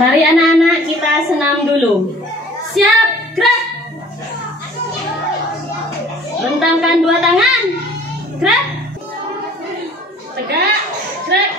Mari anak-anak kita senam dulu. Siap, gerak. Bentangkan dua tangan. Gerak. Tegak, gerak.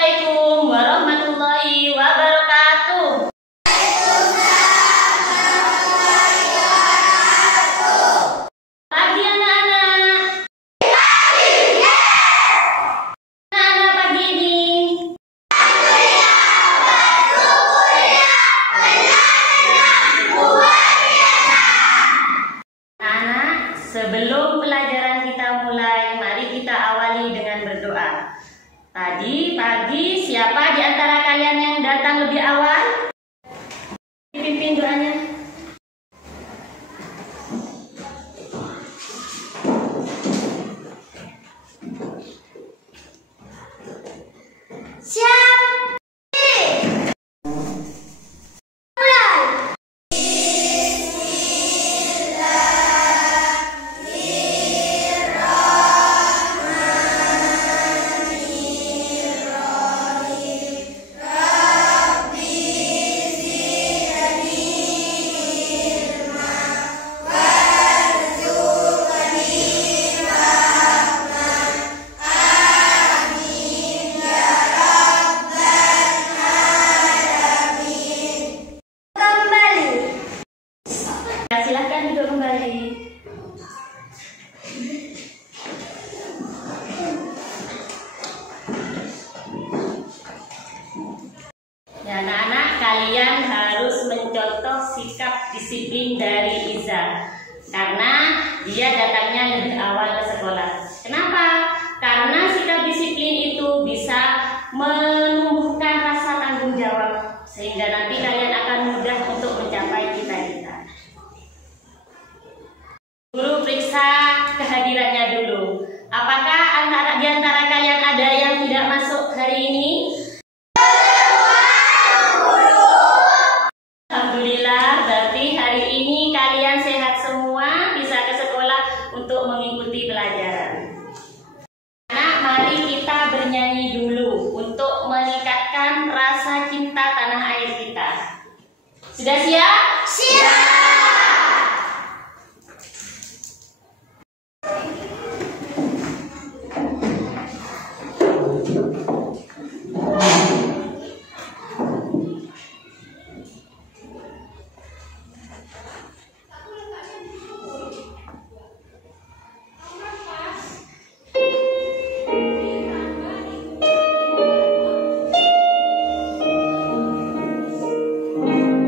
Assalamualaikum warahmatullahi wabarakatuh. Pagi anak-anak. Anak-anak pagi ini. Anak, sebelum pelajaran kita mulai, mari kita awali dengan berdoa. Tadi pagi siapa di antara kalian yang datang lebih awal? Dipimpin doanya. Siap. Silahkan duduk kembali. Ya, anak-anak, kalian harus mencontoh sikap disiplin dari Iza. karena dia datangnya lebih awal ke sekolah. Kenapa? Karena sikap disiplin itu bisa menumbuhkan rasa tanggung jawab, sehingga nanti kalian akan mudah untuk mencapai cita-cita. Guru periksa kehadirannya dulu. Apakah di antara kalian ada yang tidak masuk hari ini? Alhamdulillah, berarti hari ini kalian sehat semua, bisa ke sekolah untuk mengikuti pelajaran. Nah, mari kita bernyanyi dulu untuk meningkatkan rasa cinta tanah air kita. Sudah siap? Siap!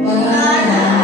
Para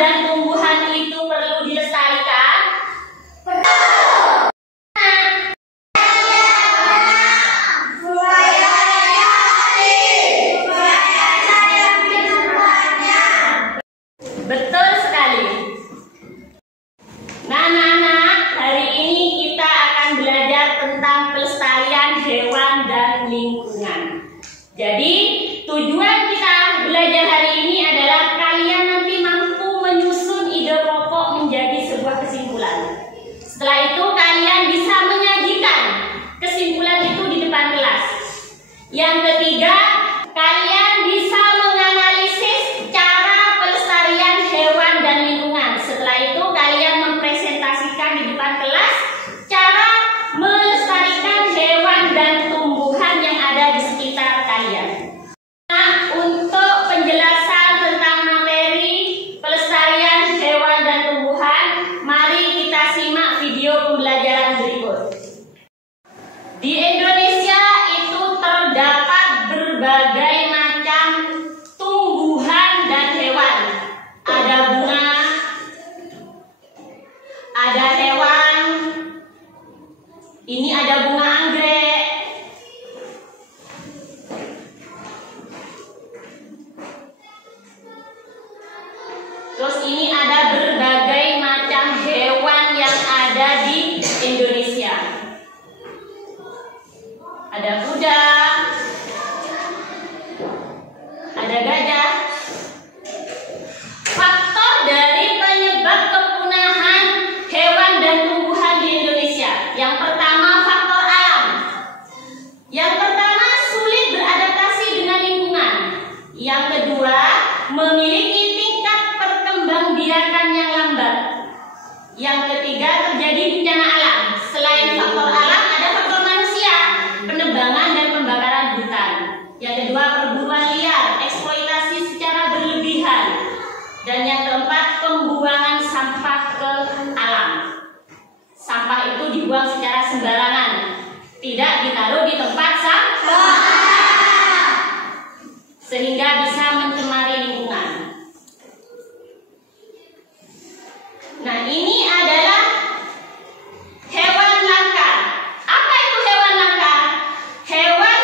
dan tumbuhan itu perlu dilestarikan? Betul sekali. Nah, hari ini kita akan belajar tentang pelestarian hewan dan lingkungan. Jadi, tujuan kita belajar hari ini adalah kalian nanti mampu menyusun ide pokok menjadi sebuah kesimpulan. Setelah itu, kalian bisa menyajikan kesimpulan itu di depan kelas. Yang ketiga, kalian bisa menganalisis cara pelestarian hewan dan lingkungan. Setelah itu kalian mempresentasikan di depan kelas cara melestarikan hewan dan tumbuhan yang ada di sekitar kalian. Nah, untuk penjelasan tentang materi pelestarian hewan dan tumbuhan, mari kita simak video pembelajaran berikut. Di Indonesia itu terdapat berbagai macam tumbuhan dan hewan. Ada bunga, ada hewan, ini ada bunga anggrek, terus ini ada berbagai macam hewan yang ada di Indonesia. Ada kuda, ada gajah. Faktor dari penyebab kepunahan hewan dan tumbuhan di Indonesia. Yang pertama, faktor alam. Yang pertama, sulit beradaptasi dengan lingkungan. Yang kedua, memiliki tingkat perkembangbiakan yang lambat. Yang ketiga, terjadi bencana alam. Selain faktor alam, ada faktor manusia, penebangan dan pembakaran hutan. Yang kedua, perburuan liar, eksploitasi secara berlebihan. Dan yang keempat, pembuangan sampah ke alam. Sampah itu dibuang secara sembarangan, tidak ditaruh di tempat sampah, sehingga bisa mencemari lingkungan. Nah, ini adalah hewan langka. Apa itu hewan langka? Hewan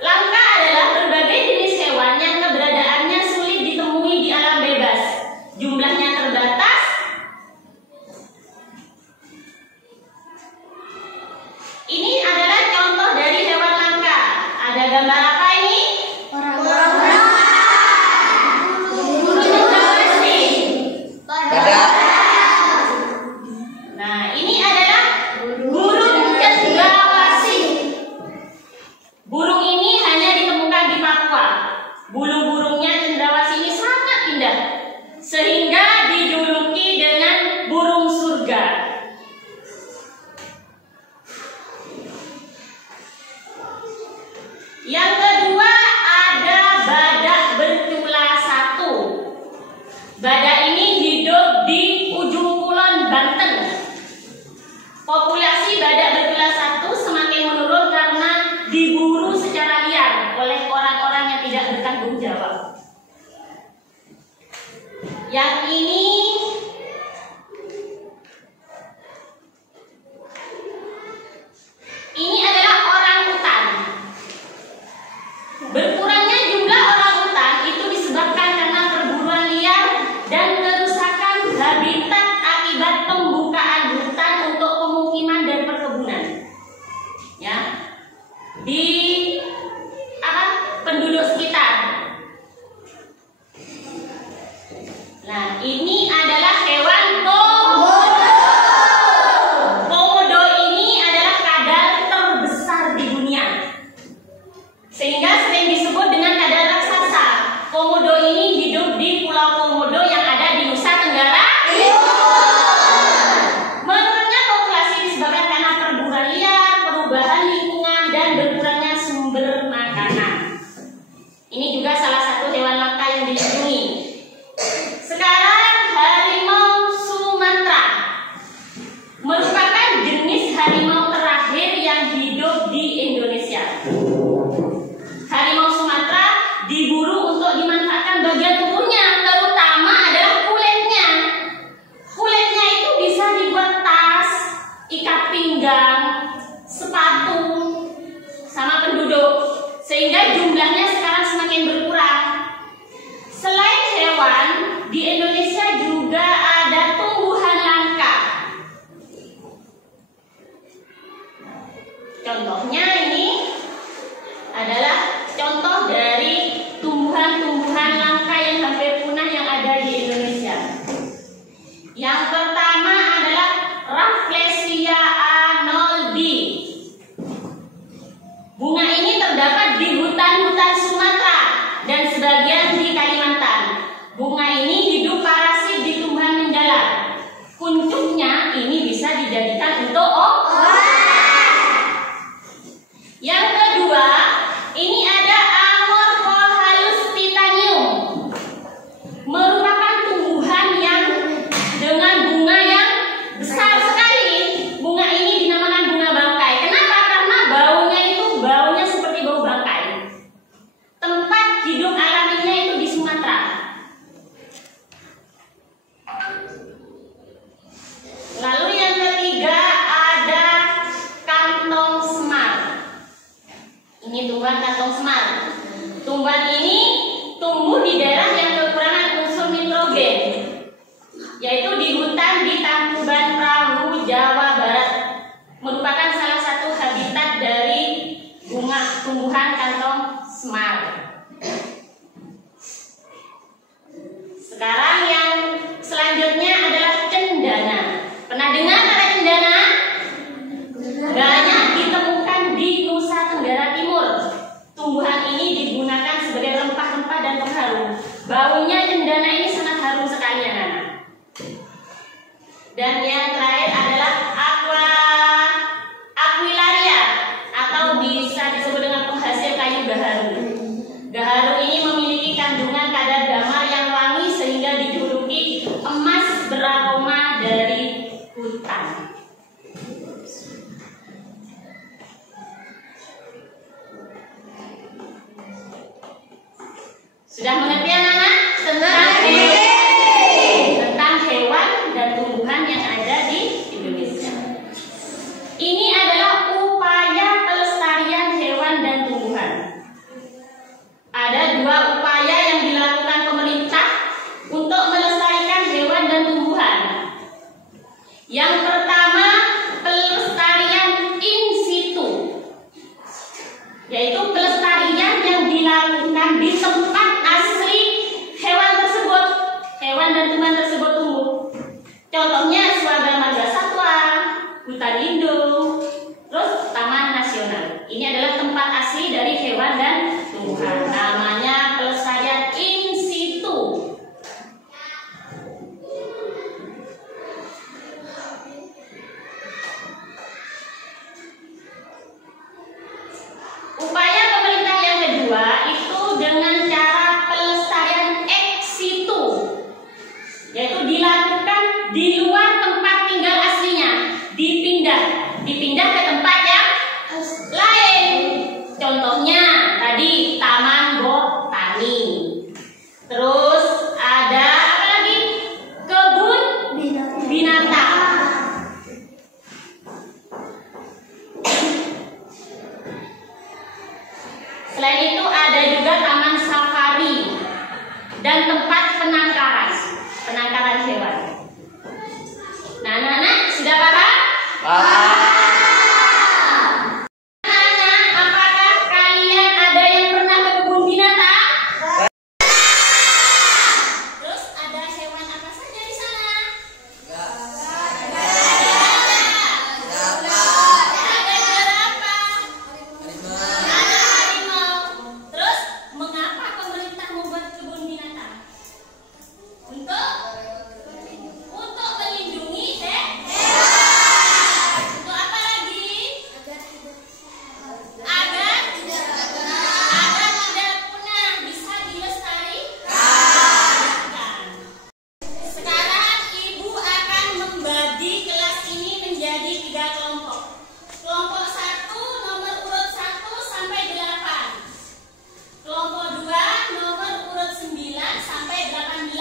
langka adalah berbagai jenis hewan yang keberadaannya sulit ditemui di alam bebas. Jumlahnya terbatas. Ini adalah contoh dari hewan langka. Ada gambar apa ini? Burung cendrawasih. Nah, ini adalah burung cendrawasih. Burung ini hanya ditemukan di Papua. Bulu-burungnya cendrawasih ini sangat indah, sehingga dijuluki dengan burung surga. Yang kedua, ada badak bercula 1. Badak ini hidup di ujung kulon Banten. Populasi badak bercula 1 semakin menurun karena diburu secara liar oleh orang-orang yang tidak bertanggung jawab. Yang ini adalah orangutan. Berkurangnya jumlah orangutan itu disebabkan karena perburuan liar dan kerusakan habitat akibat pembukaan hutan untuk pemukiman dan perkebunan. Ya, di penduduk sekitar. Nah, ini adalah hewan komodo. Komodo ini adalah kadal terbesar di dunia, sehingga sering disebut dengan kadal raksasa. Komodo ini hidup di Pulau Komodo yang ada di Nusa Tenggara Timur. Menurutnya populasi disebabkan karena perburuan liar, perubahan lingkungan, dan berkurangnya sumber makanan. Ini juga salah satu hewan langka yang dilindungi. Sekarang di Indonesia juga ada tumbuhan langka. Contohnya ini adalah contoh dari tumbuhan-tumbuhan langka yang hampir punah yang ada di Indonesia. Yang pertama adalah Rafflesia arnoldii. Bunga ini terdapat di hutan-hutan Sumatera dan sebagian di Kalimantan. Bunga ini hidup parasit di tumbuhan menjalar. Kuncupnya ini bisa dijadikan untuk obat. Yang kedua, ini ada Amorphohalus titanium. Merupakan tumbuhan yang dengan bunga yang besar sekali. Bunga ini dinamakan bunga bangkai. Kenapa? Karena baunya seperti bau bangkai. Tempat hidup alaminya itu di Sumatera. Lalu yang ketiga ada kantong semar. Ini tumbuhan kantong semar. Tumbuhan ini tumbuh di daerah yang kekurangan unsur nitrogen, yaitu di hutan di Tangkuban Perahu, Jawa Barat. Merupakan salah satu habitat dari bunga tumbuhan kantong semar. Sekarang yang selanjutnya adalah cendana. Pernah dengar kata cendana? Banyak ditemukan di Nusa Tenggara Timur. Tumbuhan ini digunakan sebagai rempah-rempah dan pengharum. Baunya cendana ini sangat harum sekali, anak-anak. Dan yang terakhir adalah Aquilaria, atau bisa disebut dengan penghasil kayu gaharu. Gaharu ini memiliki kandungan kadar damar yang wangi sehingga dijuluki emas beraroma dari hutan. Sudah mengerti anak-anak tentang hewan dan tumbuhan yang ada di Indonesia? Ini adalah upaya pelestarian hewan dan tumbuhan. Ada dua upaya yang dilakukan pemerintah untuk melestarikan hewan dan tumbuhan. Yang pertama, pelestarian in situ, yaitu pelestarian yang dilakukan di tempat asli hewan dan tumbuhan tersebut tumbuh. Contohnya Swaga Marga Satwa, hutan lindung, terus taman nasional. Ini adalah tempat asli dari hewan dan tumbuhan. Namanya pelestarian in situ. Upaya pemerintah yang kedua itu dengan cara pelestarian ex situ, yaitu dilakukan di luar tempat tinggal aslinya, dipindah ke tempat yang lain. Contohnya tadi taman botani. Terus ada apa lagi? Kebun binatang. Selain itu ada juga taman safari dan tempat penangkaran hewan. Nah, anak-anak sudah paham? Anak-anak, apakah kalian ada yang pernah ke kebun binatang? Terus ada hewan apa saja di sana? Ada jerapah. Ada harimau. Terus mengapa pemerintah membuat kebun binatang? Untuk melindungi hewan. Untuk apa lagi? Agar tidak punah, bisa dilestarikan. Sekarang ibu akan membagi kelas ini menjadi 3 kelompok. Kelompok 1 nomor urut 1 sampai 8. Kelompok 2 nomor urut 9 sampai 18.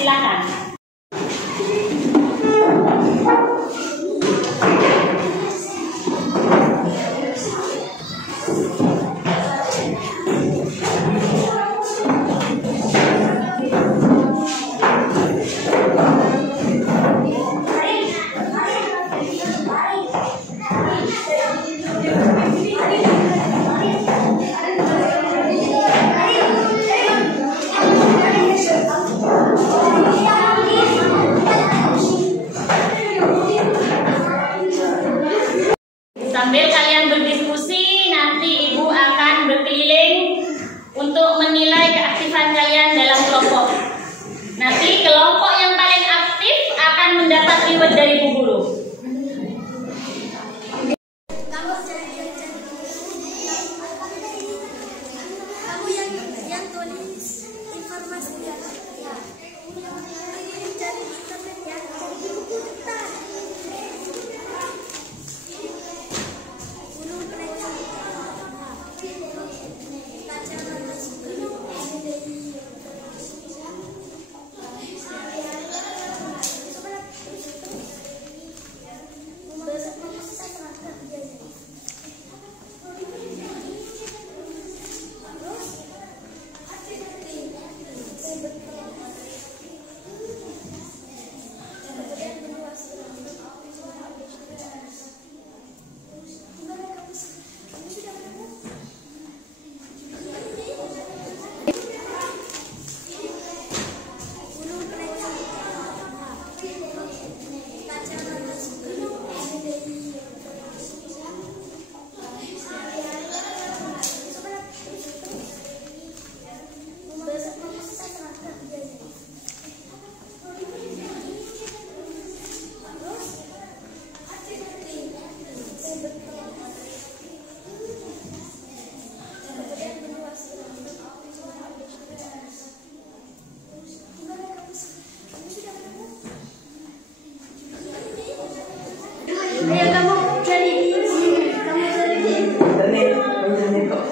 silakan. Sambil kalian berdiskusi, nanti Ibu akan berkeliling untuk menilai keaktifan kalian dalam kelompok. Nanti kelompok yang paling aktif akan mendapat reward dari Bu Guru. Kamu yang tulis informasi ya. Cari internet ya. Cari buku bentar. Ayo kamu cari di sini. Kamu cari di internet kok.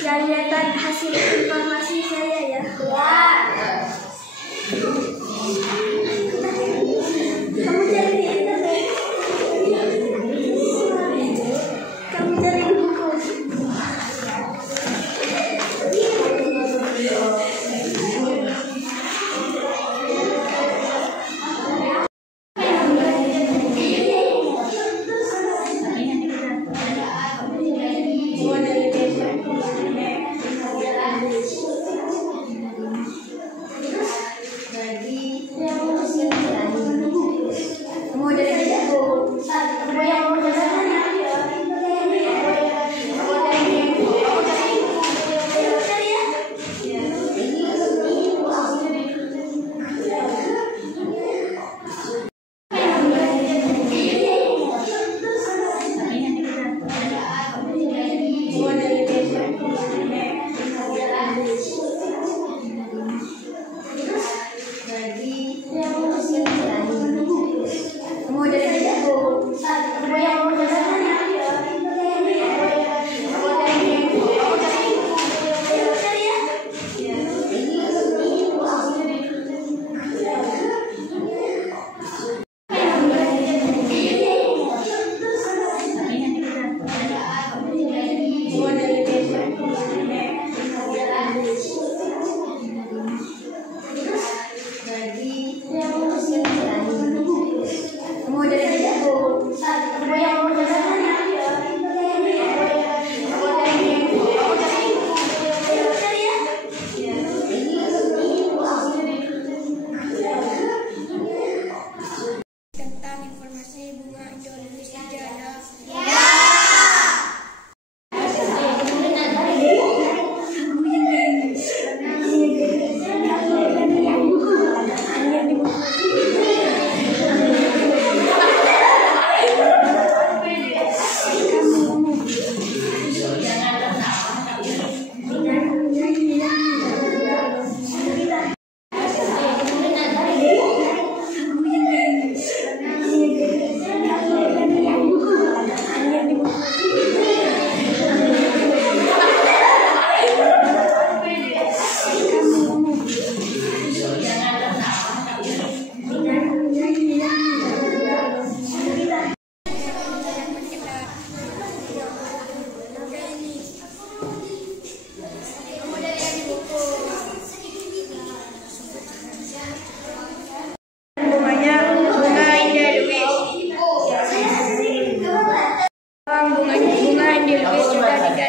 Jangan lihat hasil informasi saya ya. Kamu cari di internet. Kamu cari buku.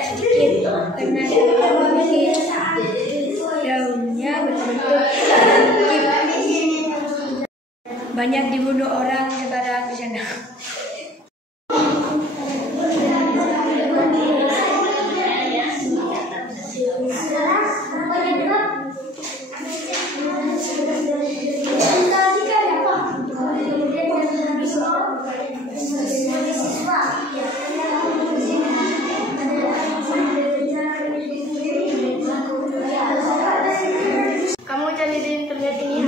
agak sedikit karena saya bikin daunnya berbentuk banyak dibunuh orang sekarang di sana. Kamu cari di internet ini,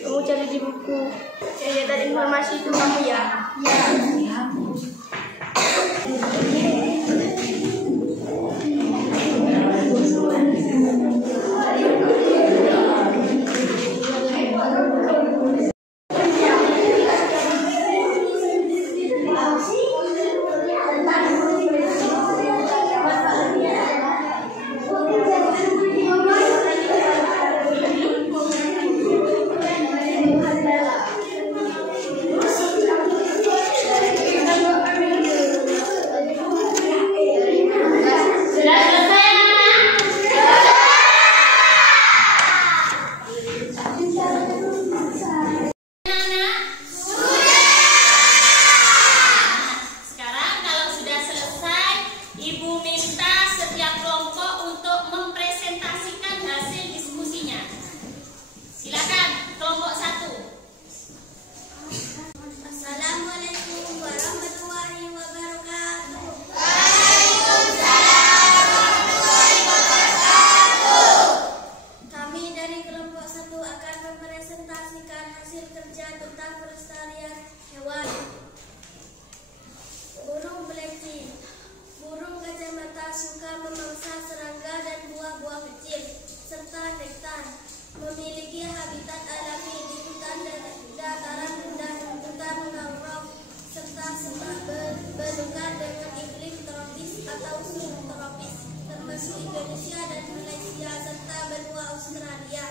kamu cari di buku, lihat informasi itu kamu ya. Memiliki habitat alami di hutan dataran rendah, hutan mangrove, serta semak belukar dengan iklim tropis atau subtropis, termasuk Indonesia dan Malaysia serta benua Australia.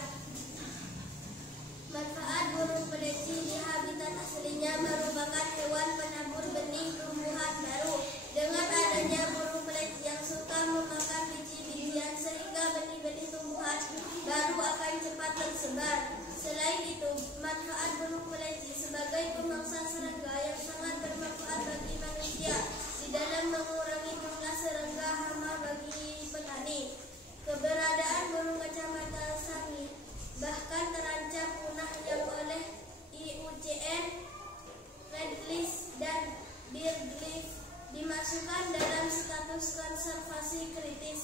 Manfaat burung peleci di habitat aslinya merupakan hewan penabur benih tumbuhan baru. Dengan adanya burung peleci yang suka memakan biji-bijian sehingga benih-benih tumbuhan baru akan cepat tersebar. Selain itu, manfaat burung peleci sebagai pemangsa serangga yang sangat bermanfaat bagi manusia di dalam mengurangi jumlah serangga hama bagi petani. Keberadaan burung kacamata sangi bahkan terancam punah yang oleh IUCN Red List dan Birdlife dimasukkan dalam status konservasi kritis.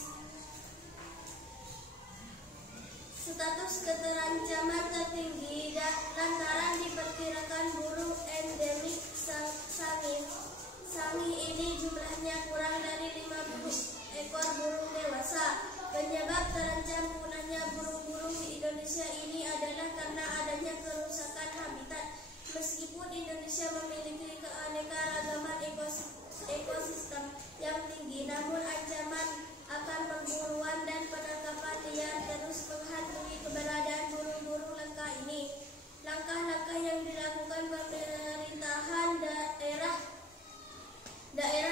Status keterancaman tertinggi lantaran diperkirakan burung endemik sangi. Sangi ini jumlahnya kurang dari 50 ekor burung dewasa. Penyebab terancam punahnya burung-burung di Indonesia ini adalah karena adanya kerusakan habitat. Meskipun Indonesia memiliki keanekaragaman ekosistem yang tinggi, namun ancaman akan pemburuan dan penangkapan liar terus menghantui keberadaan burung-burung langka ini. Langkah-langkah yang dilakukan pemerintahan daerah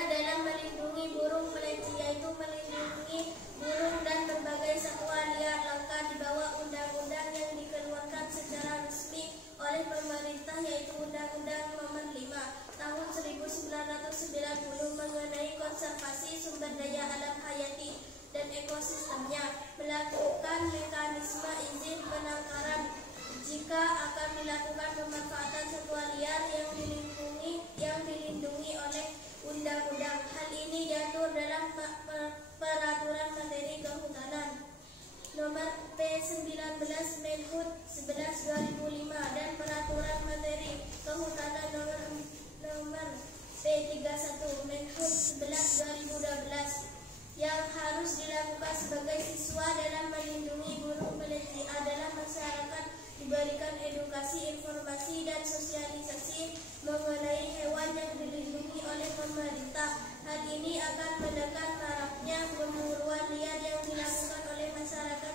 dalam melindungi burung peleci yaitu melindungi burung dan berbagai satwa liar langka di bawah undang-undang yang dikeluarkan secara resmi oleh pemerintah, yaitu Undang-Undang Nomor 5 Tahun 1990 mengenai konservasi sumber daya alam hayati dan ekosistemnya, melakukan mekanisme izin penangkaran jika akan dilakukan pemanfaatan satwa liar yang dilindungi oleh undang-undang. Hal ini diatur dalam Peraturan Menteri Kehutanan Nomor P19 Menhub 11/2005 dan Peraturan Menteri Kehutanan Nomor P31 Menhub 11/2012. Yang harus dilakukan sebagai siswa dalam melindungi burung peleci adalah masyarakat diberikan edukasi, informasi, dan sosialisasi mengenai hewan yang dilindungi oleh pemerintah. Hal ini akan menekan maraknya pemburuan liar yang dilakukan oleh masyarakat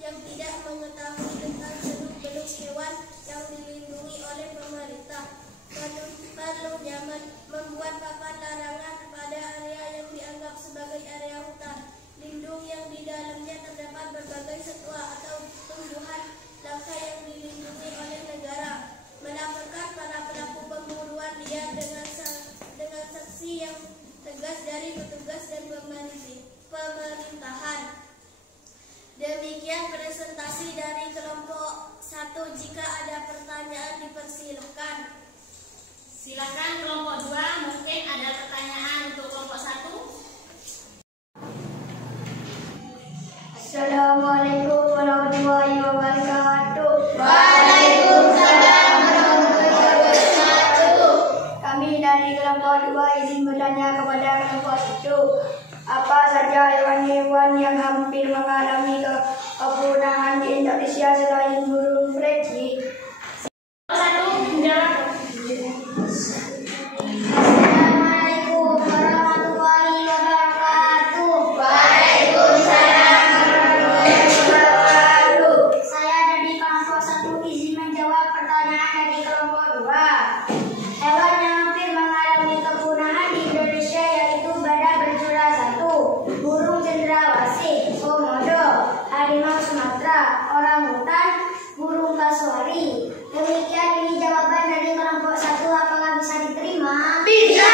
yang tidak mengetahui tentang seluk-beluk hewan yang dilindungi oleh pemerintah. Perlunya membuat papan larangan pada dari petugas dan pemerintahan. Demikian presentasi dari kelompok 1. Jika ada pertanyaan dipersilakan. Silakan kelompok 2, mungkin ada pertanyaan untuk kelompok 1. Assalamualaikum warahmatullahi wabarakatuh. Waalaikumsalam warahmatullahi wabarakatuh. Kami dari kelompok 2 izin bertanya kepada kelompok 1. Apa saja hewan-hewan yang hampir mengalami kepunahan di Indonesia selain burung freki? Assalamualaikum warahmatullahi wabarakatuh. Waalaikumsalam warahmatullahi wabarakatuh. Saya dari kelompok 1 izin menjawab pertanyaan dari kelompok 2. Hewan yang hampir mengalami kepunahan di Indonesia yaitu badak berjula 1, burung cendrawasih, komodo, harimau Sumatera, orangutan, burung kasuari. Demikian ini jawaban dari kelompok 1. Apakah bisa diterima? Bisa!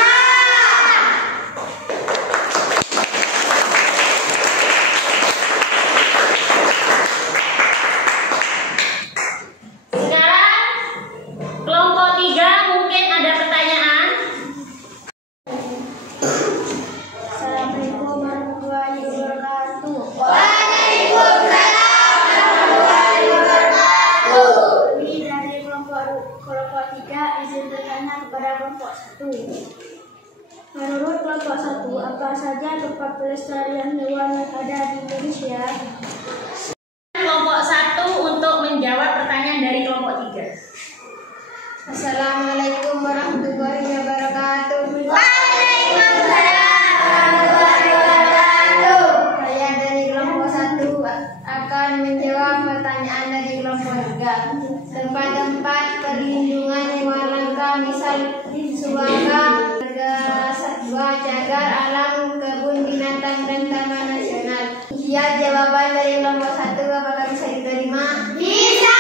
Sekarang kelompok 3 mungkin ada pertanyaan. Assalamualaikum warahmatullahi wabarakatuh. Waalaikumsalam warahmatullahi wabarakatuh. Kami dari kelompok 3 izin bertanya kepada kelompok 1. Menurut kelompok 1, apa saja tempat pelestarian hewan yang ada di Indonesia? Kelompok 1 untuk menjawab pertanyaan dari kelompok 3. Assalamualaikum warahmatullahi wabarakatuh. Waalaikumsalam warahmatullahi wabarakatuh. Saya dari kelompok 1 akan menjawab pertanyaan dari kelompok 3. Tempat-tempat perlindungan hewan langka misal suaka, satwa cagar alam, kebun binatang dan taman nasional. Iya, jawaban dari kelompok 1. Apakah bisa diterima? Bisa!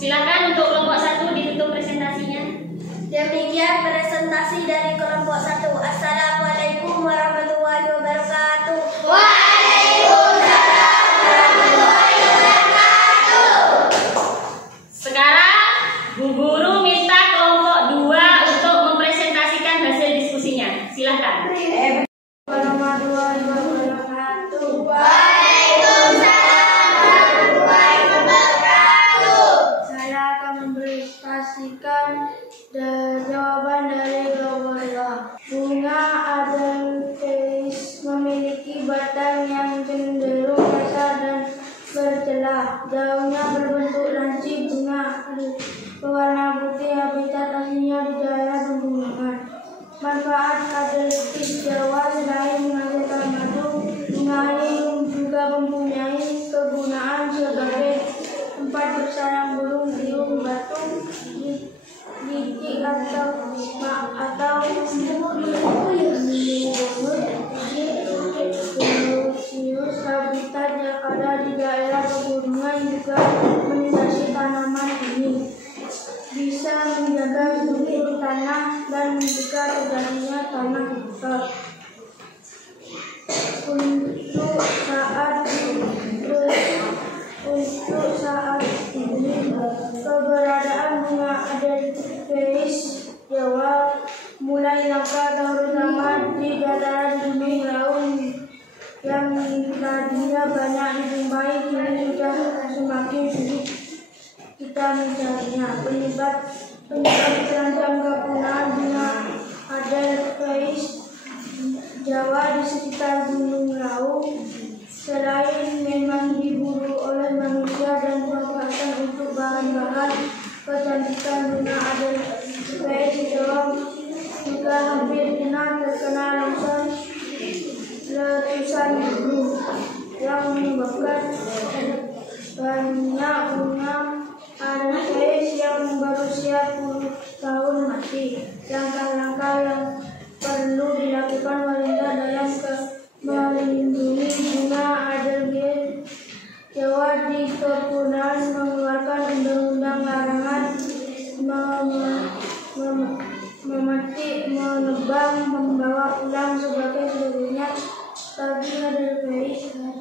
Silakan untuk kelompok 1 ditutup presentasinya. Demikian presentasi dari kelompok 1. Assalamualaikum warahmatullahi wabarakatuh. Waalaikumsalam warahmatullahi wabarakatuh. Sekarang Bu Guru minta kelompok 2 untuk mempresentasikan hasil diskusinya. Silakan. Warahmatullahi wabarakatuh. Waalaikumsalam warahmatullahi wabarakatuh. Saya akan mempresentasikan jawaban dari kelompok 2. Bunga Edelweiss memiliki batang yang cenderung kasar dan bercelah. Daunnya berbentuk lancip. Bunga berwarna putih. Habitat aslinya di daerah pegunungan. Manfaat Edelweiss Jawa selain menghasilkan madu, bunga ini juga mempunyai kegunaan sebagai tempat bersarang burung, biung, batu, gigik atau habitat yang ada di daerah pegunungan juga melintasi tanaman ini. Bisa menjaga struktur tanah dan mencegah terjadinya tanah longsor. Untuk saat ini keberadaan bunga Edelweiss Jawa mulai langka, terutama di dataran gunung Laun yang tadinya banyak dijumpai kini sudah semakin sulit kita mencarinya. Penyebab terancam kepunahan bunga Edelweiss Jawa di sekitar Gunung Lawu selain memang diburu oleh manusia dan dimanfaatkan untuk bahan-bahan kecantikan, bunga Edelweiss Jawa juga hampir punah terkena longsor letusan gunung yang menyebabkan banyak bunga Edelweiss yang berusia puluh tahun mati. Langkah-langkah yang perlu dilakukan pemerintah dalam melindungi bunga Edelweiss Jawa di kepunahan mengeluarkan memetik, menebang, membawa pulang sebagai seluruhnya bagi nilai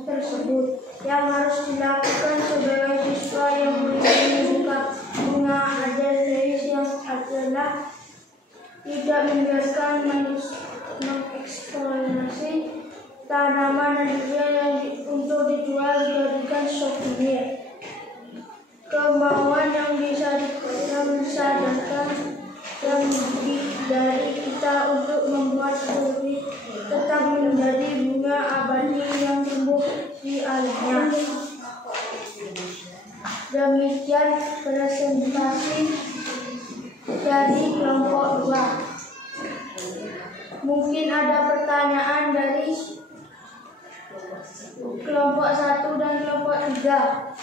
tersebut. Yang harus dilakukan sebagai siswa yang melindungi bunga ajar teis yang adalah tidak membiarkan mengeksplorasi tanaman dan yang untuk dijual dijadikan souvenir. Kemauan yang disadarkan dari kita untuk membuat bumi tetap menjadi bunga abadi yang tumbuh di alamnya. Demikian presentasi dari kelompok 2. Mungkin ada pertanyaan dari kelompok 1 dan kelompok 3.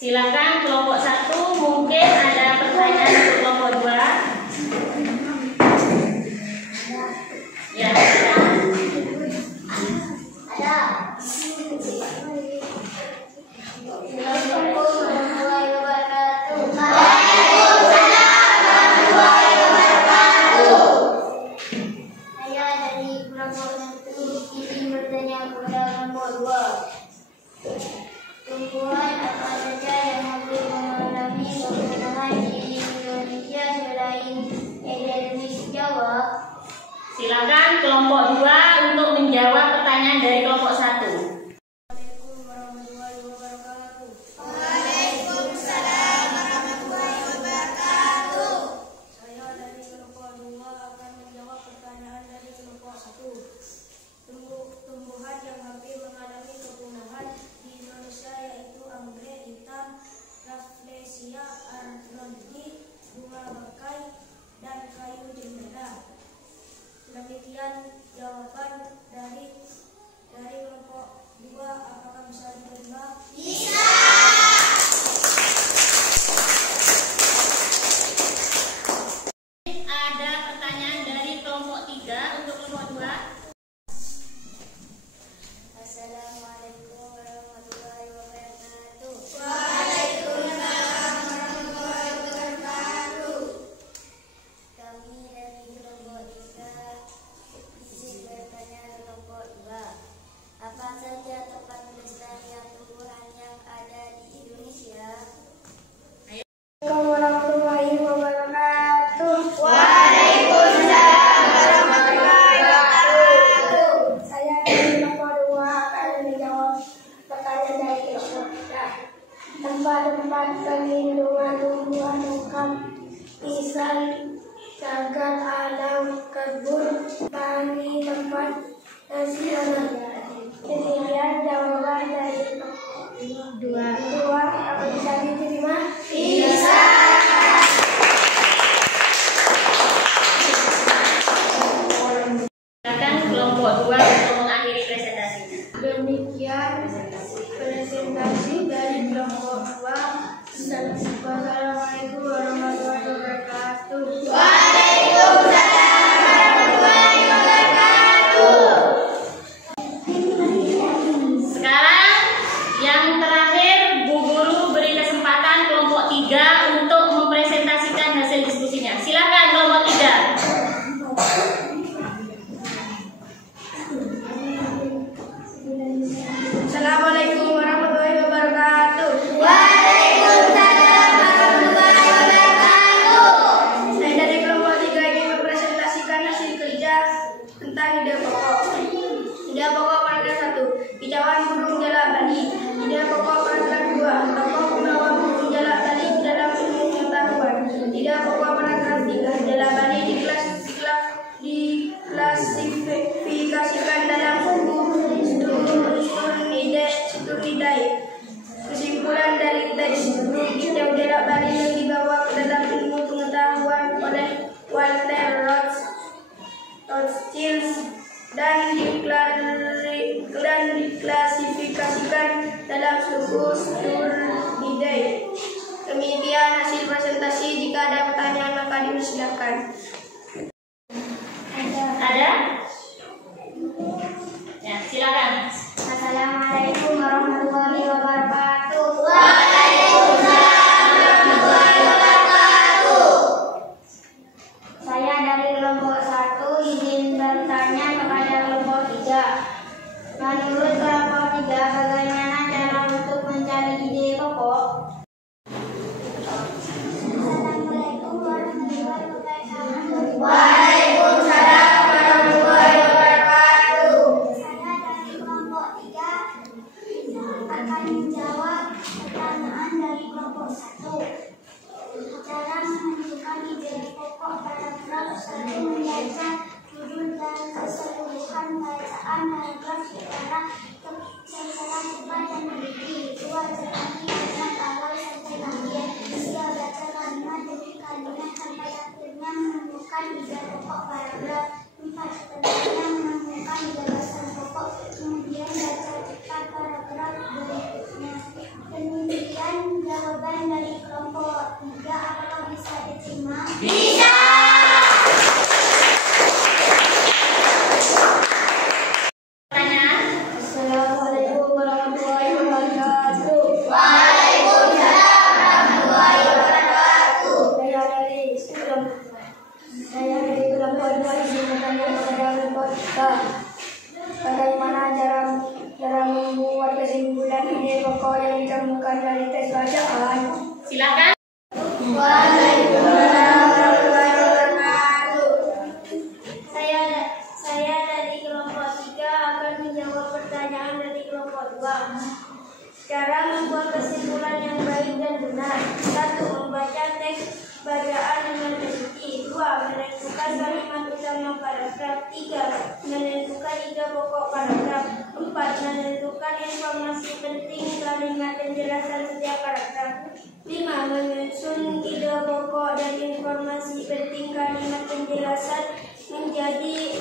Silakan kelompok 1, mungkin ada pertanyaan untuk kelompok 2. Ya, tumbuhan apa saja yang hampir mengalami kepunahan di Indonesia selain endemik Jawa? silakan kelompok 2 untuk menjawab pertanyaan dari kelompok 1. Assalamualaikum warahmatullahi wabarakatuh. Waalaikumsalam warahmatullahi wabarakatuh. Saya dari kelompok 2 akan menjawab pertanyaan dari kelompok 1. Tumbuhan yang hampir mengalami kepunahan di Indonesia yaitu anggrek hitam, Rafflesia arnoldii, bunga bangkai, dan kayu jendela. Demikian jawaban dari kelompok 2. Apakah bisa diterima? Bisa. Ada pertanyaan dari kelompok 3 untuk kelompok 2. Assalamualaikum warahmatullahi wabarakatuh. Waalaikumsalam warahmatullahi wabarakatuh. Kami dari kelompok 3 izin bertanya kelompok 2. Apa saja tempat pelestarian tumbuhan yang ada di Indonesia? Assalamualaikum warahmatullahi wabarakatuh. Waalaikumsalam warahmatullahi wabarakatuh. Saya dari kelompok 2 akan menjawab pertanyaan dari kelompok 3. Tempat-tempat perlindungan tumbuhan lengkap, misal cagar alam, kebun, tani, tempat nasional. Demikian jawaban dari kelompok 2. Apa bisa diterima? Bisa. Silakan kelompok 2 untuk mengakhiri presentasinya. Demikian presentasi dari kelompok 2. Wassalamualaikum warahmatullahi wabarakatuh. Waalaikumsalam warahmatullahi wabarakatuh. Sekarang yang terakhir, Bu Guru beri kesempatan kelompok 3 untuk mempresentasikan hasil diskusinya. Silakan kelompok 3. Assalamualaikum warahmatullahi wabarakatuh. Waalaikumsalam warahmatullahi wabarakatuh. Saya dari kelompok 3 ingin mempresentasikan hasil kerja tentang ide pokok. Ide pokok paragraf 1. Kicauan burung jalak Bali. Ide pokok paragraf 2. Tokoh pembawa burung jalak Bali dalam ilmu pengetahuan. Ide pokok paragraf 3. Jalak Bali diklasifikasikan dalam suku Sturnidae. Kesimpulan dari teks burung kicau jalak Bali yang dibawa ke dalam ilmu pengetahuan oleh Walter Rothschild dan diklasifikasikan dalam suku Sturnidae. Demikian hasil presentasi. Jika ada pertanyaan maka dipersilakan. Ada? Ya, silakan. Assalamualaikum warahmatullahi wabarakatuh. Waalaikumsalam warahmatullahi wabarakatuh. Saya dari kelompok 3 apakah bisa diterima? Bisa. Pertanyaan? Assalamualaikum warahmatullahi wabarakatuh. Waalaikumsalam warahmatullahi wabarakatuh. Saya dari kelompok 2 ingin bertanya kepada kelompok 3. Bagaimana cara membuat kesimpulan ide pokok yang ditemukan dari tes bacaan? Silakan. Waalaikumsalam warahmatullahi wabarakatuh. Saya dari kelompok 3 akan menjawab pertanyaan dari kelompok 2. Cara membuat kesimpulan yang baik dan benar. 1. Membaca teks bacaan dengan teliti. 2. Menentukan kalimat utama paragraf. 3. Menentukan ide pokok paragraf. 4. Menentukan informasi penting kalimat penjelasan setiap paragraf. 5. Menyusun ide pokok dan informasi penting kalimat penjelasan menjadi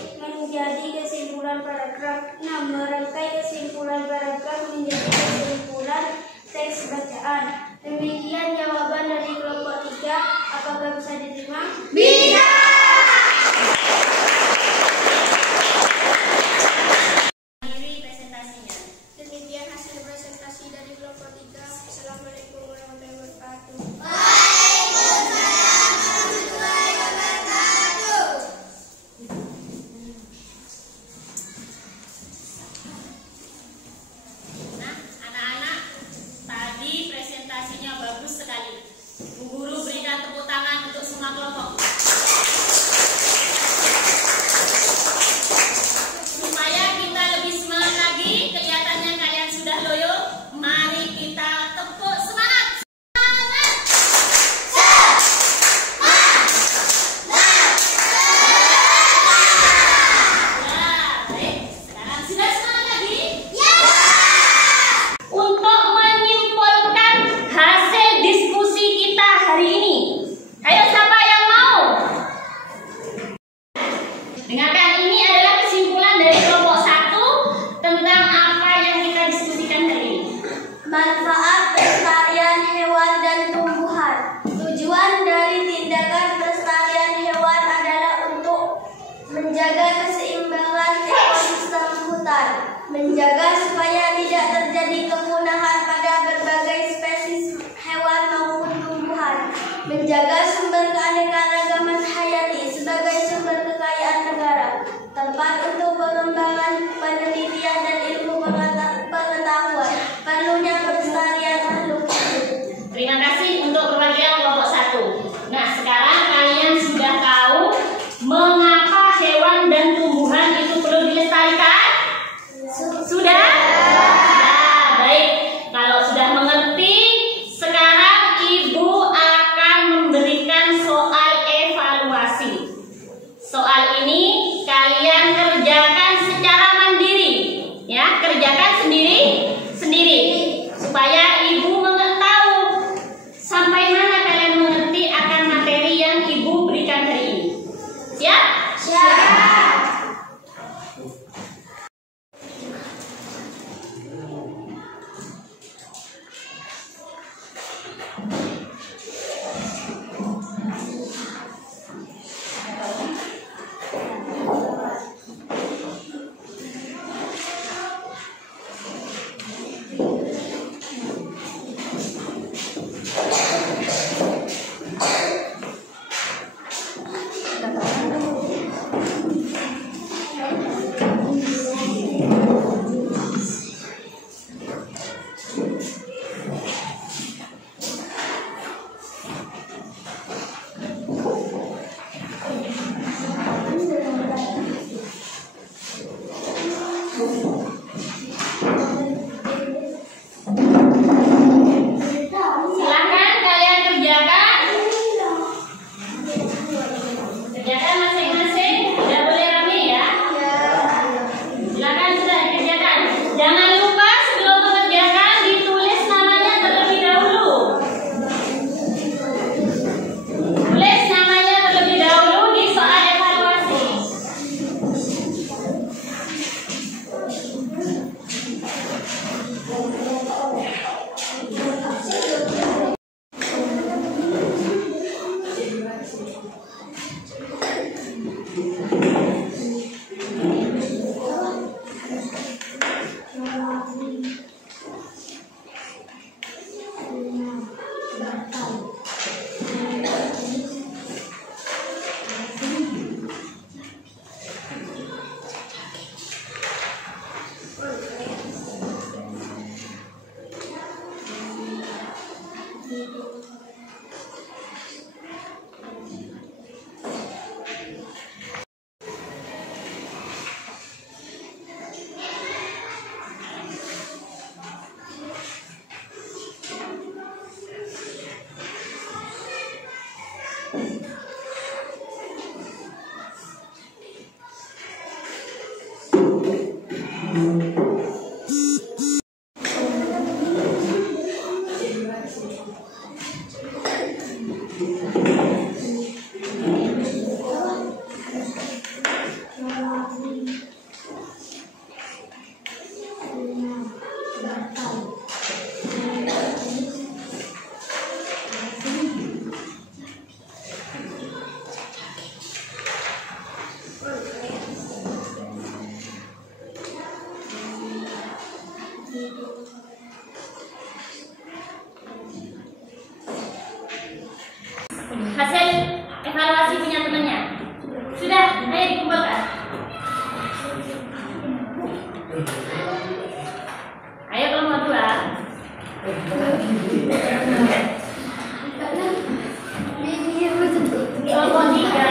kesimpulan paragraf. 6. Merangkai kesimpulan paragraf menjadi kesimpulan teks bacaan. Demikian jawaban dari kelompok 3. Apakah bisa diterima? Bisa. Akhiri presentasinya. Demikian hasil presentasi dari kelompok 3. Assalamualaikum warahmatullahi wabarakatuh. Nah, anak-anak, tadi presentasinya bagus sekali. Bu Guru berikan tepuk tangan untuk semua kelompok. Supaya kita lebih semangat lagi, kelihatannya kalian sudah loyo. Mari kita tepuk semangat. Semangat. Ya, baik. Sekarang sudah semangat lagi? Untuk menyimpulkan hasil diskusi kita hari ini. Ayo, siapa yang mau? Dengarkan, ini adalah kesimpulan dari kelompok 1 tentang apa yang kita diskusikan hari ini. Manfaat pelestarian hewan dan tumbuhan. Tujuan dari tindakan pelestarian hewan adalah untuk menjaga keseimbangan ekosistem hutan, menjaga supaya tidak terjadi kepunahan pada berbagai spesies hewan maupun tumbuhan, menjaga sumber keanekaragaman hayati sebagai sumber kekayaan negara, tempat untuk pengembangan penelitian dan ilmu pengetahuan, perlunya pelestarian makhluk hidup. Terima kasih untuk perwakilan kelompok 1. Nah, sekarang kalian sudah tahu mengapa hewan dan tumbuhan itu perlu dilestarikan? Sudah? Nah, baik. Kalau sudah mengerti, sekarang Ibu akan memberikan soal evaluasi. Hasil evaluasi punya temannya sudah, ayo dikumpulkan. Ayo kelompok 2. Kelompok 3.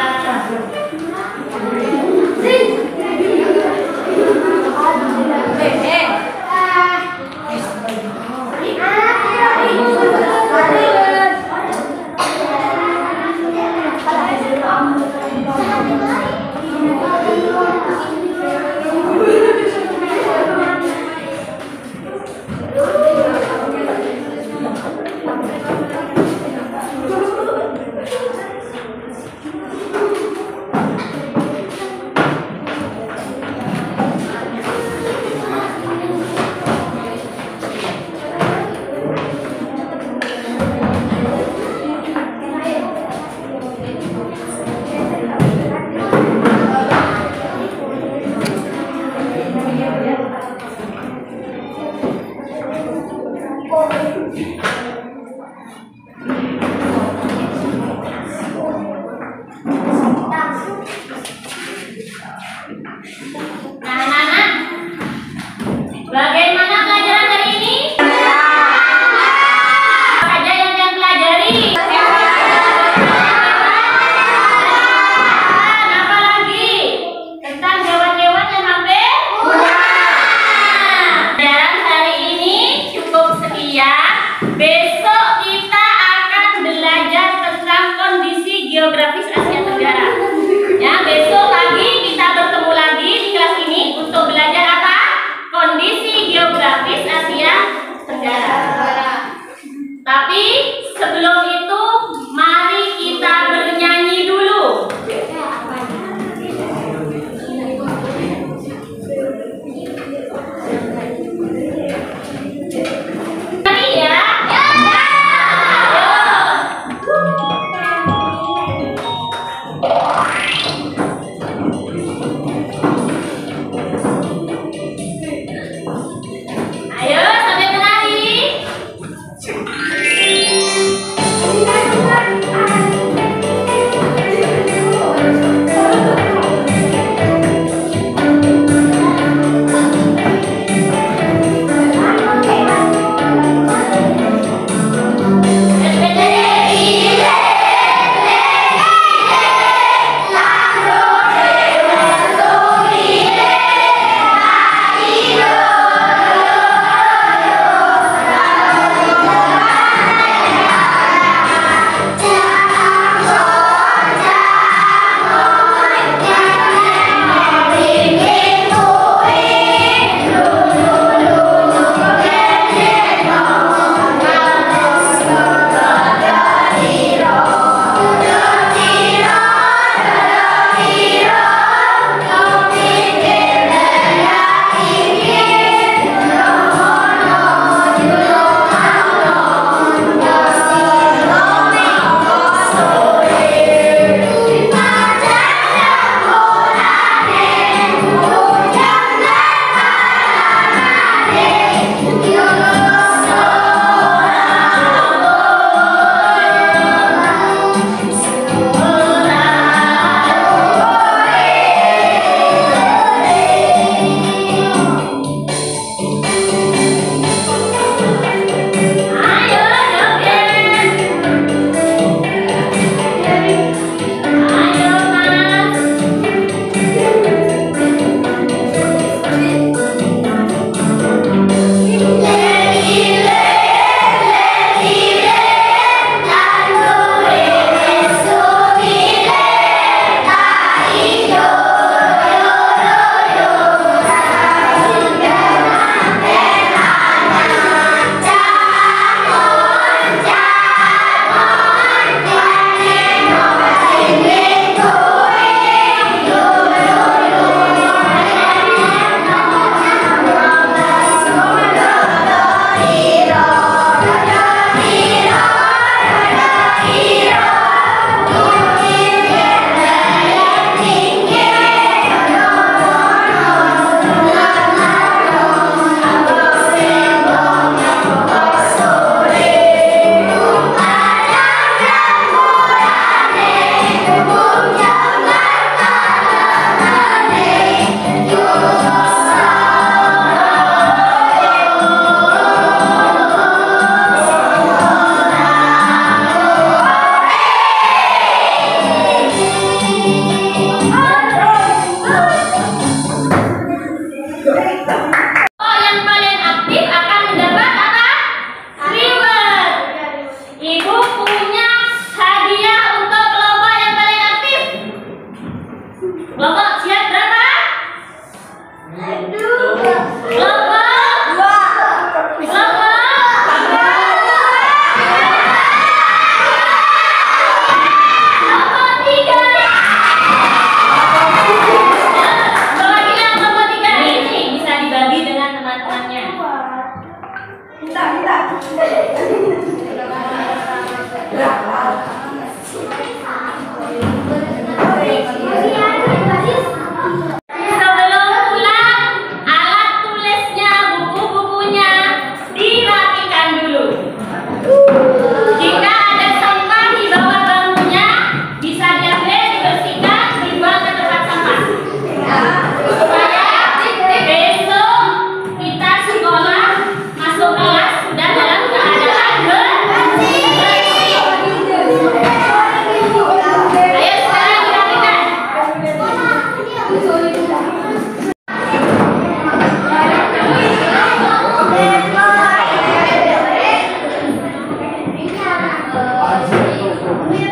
Guru yang